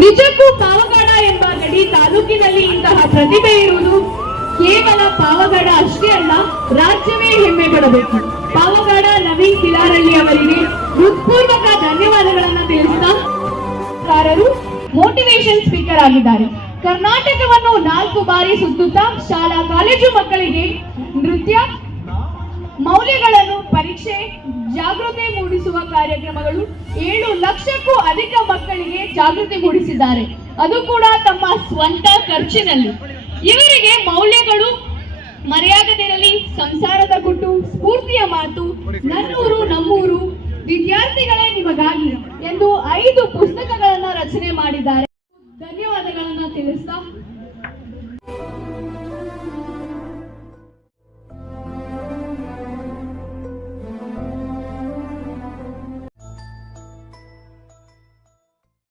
ನಿಜಕ್ಕೂ ಪಾವಗಡ ಎಂಬ ಗಡಿ ತಾಲೂಕಿನಲ್ಲಿ ಇಂತಹ ಪ್ರತಿಭೆ ಇರುವುದು ಕೇವಲ ಪಾವಗಡ ಅಷ್ಟೇ ಅಲ್ಲ, ರಾಜ್ಯವೇ ಹೆಮ್ಮೆ ಪಡಬೇಕು. ಪಾವಗಡ ನವೀನ್ ಕಿಲಾರಳ್ಳಿ ಅವರಿಗೆ ಹೃತ್ಪೂರ್ವಕ ಧನ್ಯವಾದಗಳನ್ನು ತಿಳಿಸಿದ ಮೋಟಿವೇಶನ್ ಸ್ಪೀಕರ್ ಆಗಿದ್ದಾರೆ. ಕರ್ನಾಟಕವನ್ನು ನಾಲ್ಕು ಬಾರಿ ಸುತ್ತುತ್ತಾ ಶಾಲಾ, ಕಾಲೇಜು ಮಕ್ಕಳಿಗೆ ನೃತ್ಯ, ಮೌಲ್ಯಗಳನ್ನು ಪರೀಕ್ಷೆ, ಜಾಗೃತಿ ಮೂಡಿಸುವ ಕಾರ್ಯಕ್ರಮಗಳು ಏಳು ಲಕ್ಷಕ್ಕೂ ಅಧಿಕ ಜಾಗೃತಿ ಮೂಡಿಸಿದ್ದಾರೆ. ಅದು ಕೂಡ ತಮ್ಮ ಸ್ವಂತ ಖರ್ಚಿನಲ್ಲಿ. ಇವರಿಗೆ ಮೌಲ್ಯಗಳು ಮರೆಯಾಗದಿರಲಿ ಸಂಸಾರದ ಗುಟ್ಟು, ಸ್ಫೂರ್ತಿಯ ಮಾತು, ನನ್ನೂರು, ನಮ್ಮೂರು ವಿದ್ಯಾರ್ಥಿಗಳೇ ನಿಮಗಾಗಿ ಎಂದು ಐದು ಪುಸ್ತಕಗಳನ್ನ ರಚನೆ ಮಾಡಿದ್ದಾರೆ. ಧನ್ಯವಾದಗಳನ್ನ ತಿಳಿಸ್ತಾ